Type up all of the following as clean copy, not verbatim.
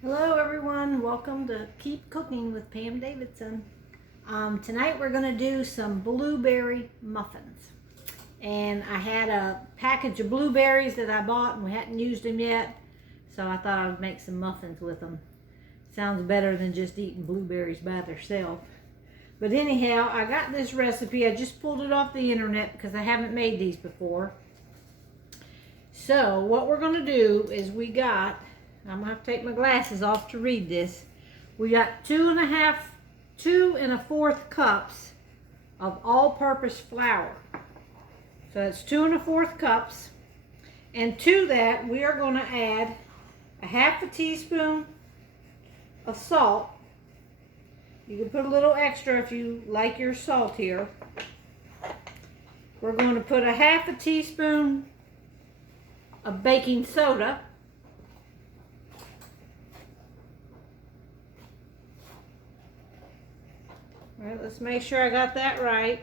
Hello everyone, welcome to Keep Cooking with Pam Davidson. Tonight we're going to do some blueberry muffins. And I had a package of blueberries that I bought and we hadn't used them yet. So I thought I would make some muffins with them. Sounds better than just eating blueberries by themselves. But anyhow, I got this recipe. I just pulled it off the internet because I haven't made these before. So what we're going to do is I'm going to have to take my glasses off to read this. We got 2 1/4 cups of all-purpose flour. So that's 2 1/4 cups. And to that, we are going to add a 1/2 teaspoon of salt. You can put a little extra if you like your saltier. We're going to put a 1/2 teaspoon of baking soda. All right, let's make sure I got that right.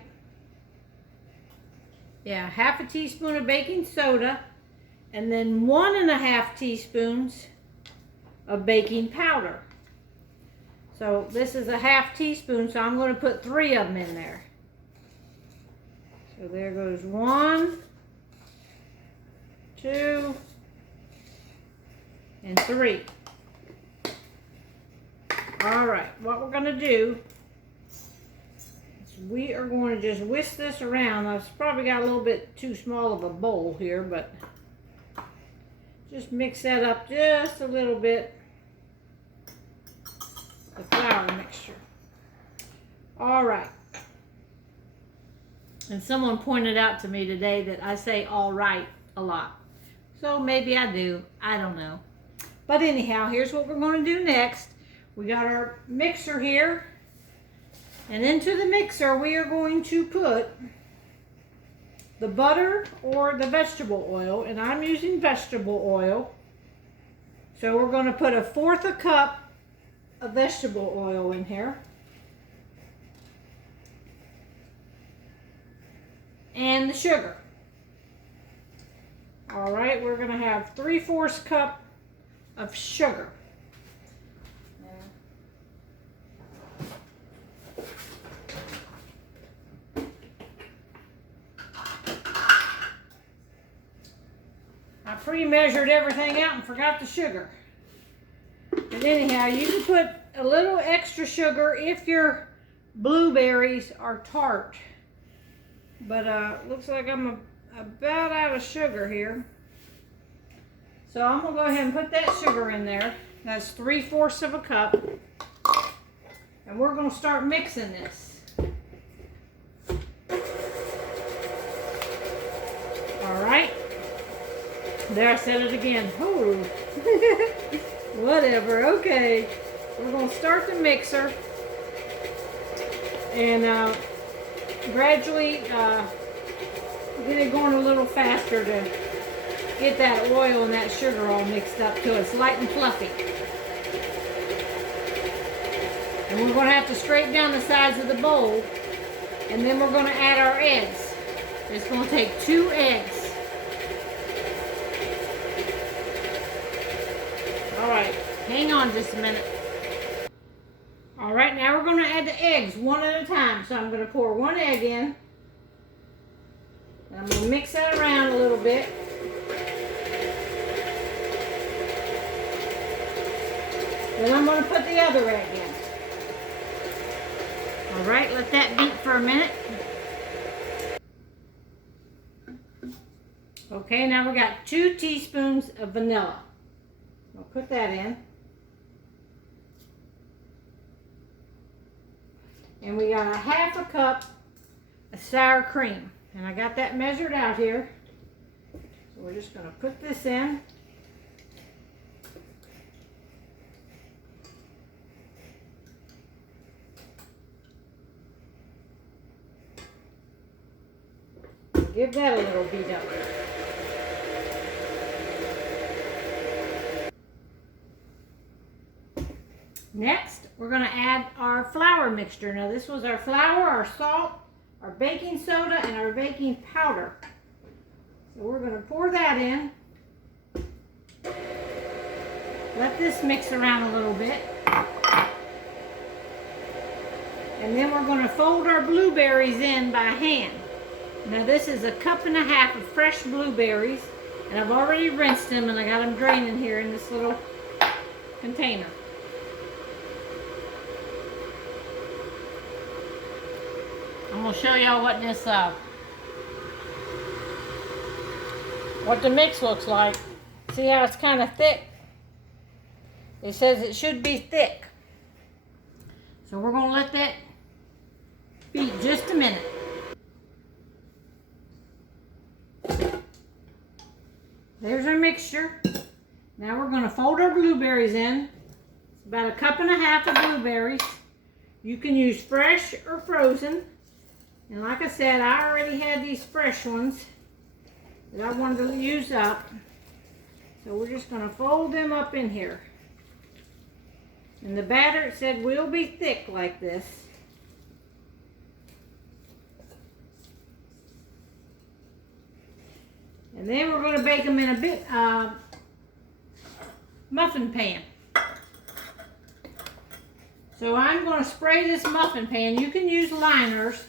Yeah, 1/2 teaspoon of baking soda, and then 1 1/2 teaspoons of baking powder. So this is a 1/2 teaspoon, so I'm going to put 3 of them in there. So there goes 1, 2, and 3. All right, what we're going to do, we are going to just whisk this around. I've probably got a little bit too small of a bowl here, but just mix that up just a little bit, the flour mixture. All right. And someone pointed out to me today that I say all right a lot. So maybe I do. I don't know. But anyhow, here's what we're going to do next. We got our mixer here. And into the mixer, we are going to put the butter or the vegetable oil, and I'm using vegetable oil. So we're going to put 1/4 cup of vegetable oil in here. And the sugar. All right, we're going to have 3/4 cup of sugar. I pre-measured everything out and forgot the sugar. But anyhow, you can put a little extra sugar if your blueberries are tart. But looks like I'm about out of sugar here. So I'm going to go ahead and put that sugar in there. That's 3/4 cup. And we're going to start mixing this. All right. There, I said it again. Oh, whatever. Okay, we're going to start the mixer and gradually get it going a little faster to get that oil and that sugar all mixed up till it's light and fluffy. And we're going to have to straighten down the sides of the bowl, and then we're going to add our eggs. It's going to take 2 eggs. All right, hang on just a minute. All right, now we're going to add the eggs one at a time. So I'm going to pour 1 egg in. And I'm going to mix that around a little bit. Then I'm going to put the other egg in. All right, let that beat for a minute. Okay, now we got 2 teaspoons of vanilla. I'll put that in. And we got a 1/2 cup of sour cream. And I got that measured out here. So we're just going to put this in. Give that a little beat up. Next, we're going to add our flour mixture. Now this was our flour, our salt, our baking soda, and our baking powder. So we're going to pour that in. Let this mix around a little bit. And then we're going to fold our blueberries in by hand. Now this is 1.5 cups of fresh blueberries, and I've already rinsed them and I got them draining here in this little container. I'm going to show y'all what this what the mix looks like. See how it's kind of thick? It says it should be thick. So we're going to let that beat just a minute. There's our mixture. Now we're going to fold our blueberries in. It's about 1.5 cups of blueberries. You can use fresh or frozen. And like I said, I already had these fresh ones that I wanted to use up. So we're just going to fold them up in here. And the batter, it said, will be thick like this. And then we're going to bake them in a bit muffin pan. So I'm going to spray this muffin pan. You can use liners,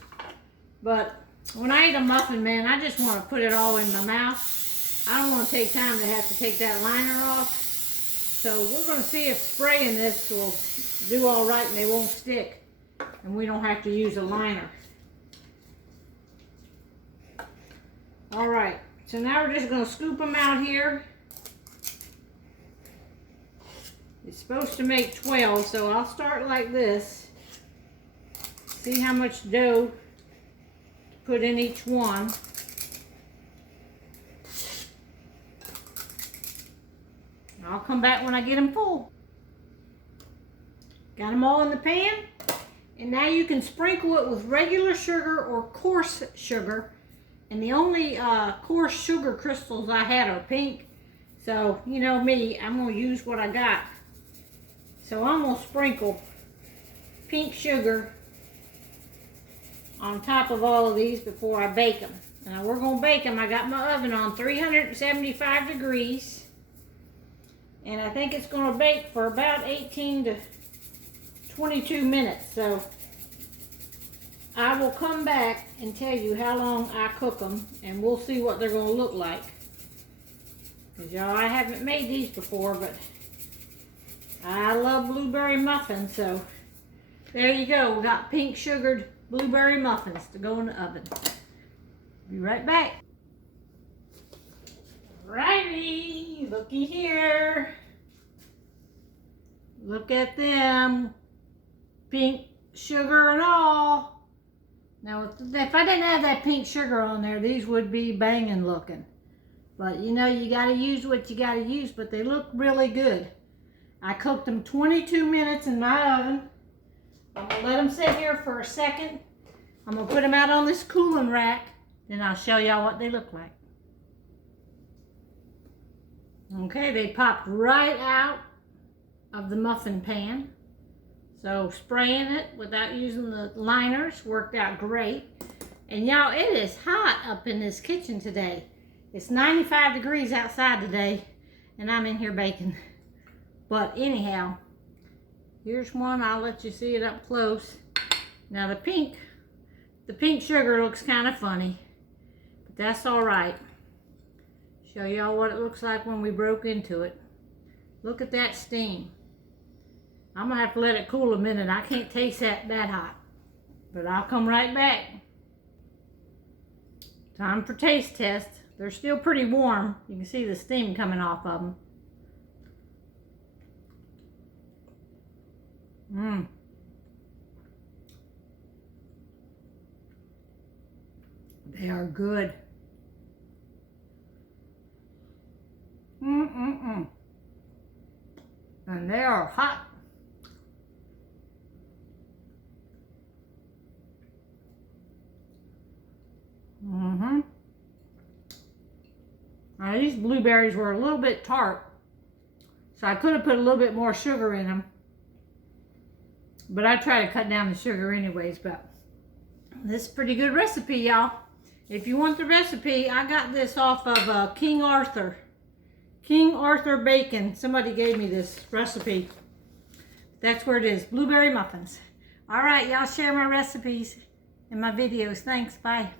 but when I eat a muffin, man, I just want to put it all in my mouth. I don't want to take time to have to take that liner off. So we're going to see if spraying this will do all right and they won't stick. And we don't have to use a liner. All right. So now we're just going to scoop them out here. It's supposed to make 12, so I'll start like this. See how much dough to put in each one. I'll come back when I get them full. Got them all in the pan. And now you can sprinkle it with regular sugar or coarse sugar. And the only coarse sugar crystals I had are pink. So, you know me, I'm going to use what I got. So I'm going to sprinkle pink sugar on top of all of these before I bake them. Now we're going to bake them. I got my oven on 375 degrees. And I think it's going to bake for about 18 to 22 minutes. So I will come back and tell you how long I cook them, and we'll see what they're going to look like. Because y'all, I haven't made these before, but I love blueberry muffins, so there you go. We got pink sugared blueberry muffins to go in the oven. Be right back. Alrighty, looky here. Look at them. Pink sugar and all. Now, if I didn't have that pink sugar on there, these would be banging looking. But, you know, you got to use what you got to use, but they look really good. I cooked them 22 minutes in my oven. I'm going to let them sit here for a second. I'm going to put them out on this cooling rack. Then I'll show y'all what they look like. Okay, they popped right out of the muffin pan. So spraying it without using the liners worked out great. And y'all, it is hot up in this kitchen today. It's 95 degrees outside today, and I'm in here baking. But anyhow, here's one. I'll let you see it up close. Now the pink sugar looks kind of funny, but that's all right. Show y'all what it looks like when we broke into it. Look at that steam. I'm gonna have to let it cool a minute. I can't taste that hot, but I'll come right back. Time for taste test. They're still pretty warm. You can see the steam coming off of them. They are good. And they are hot. Now these blueberries were a little bit tart, so I could have put a little bit more sugar in them. But I try to cut down the sugar anyways, but this is a pretty good recipe, y'all. If you want the recipe, I got this off of King Arthur King Arthur bacon. Somebody gave me this recipe. That's where it is. Blueberry muffins. All right, y'all share my recipes and my videos. Thanks. Bye.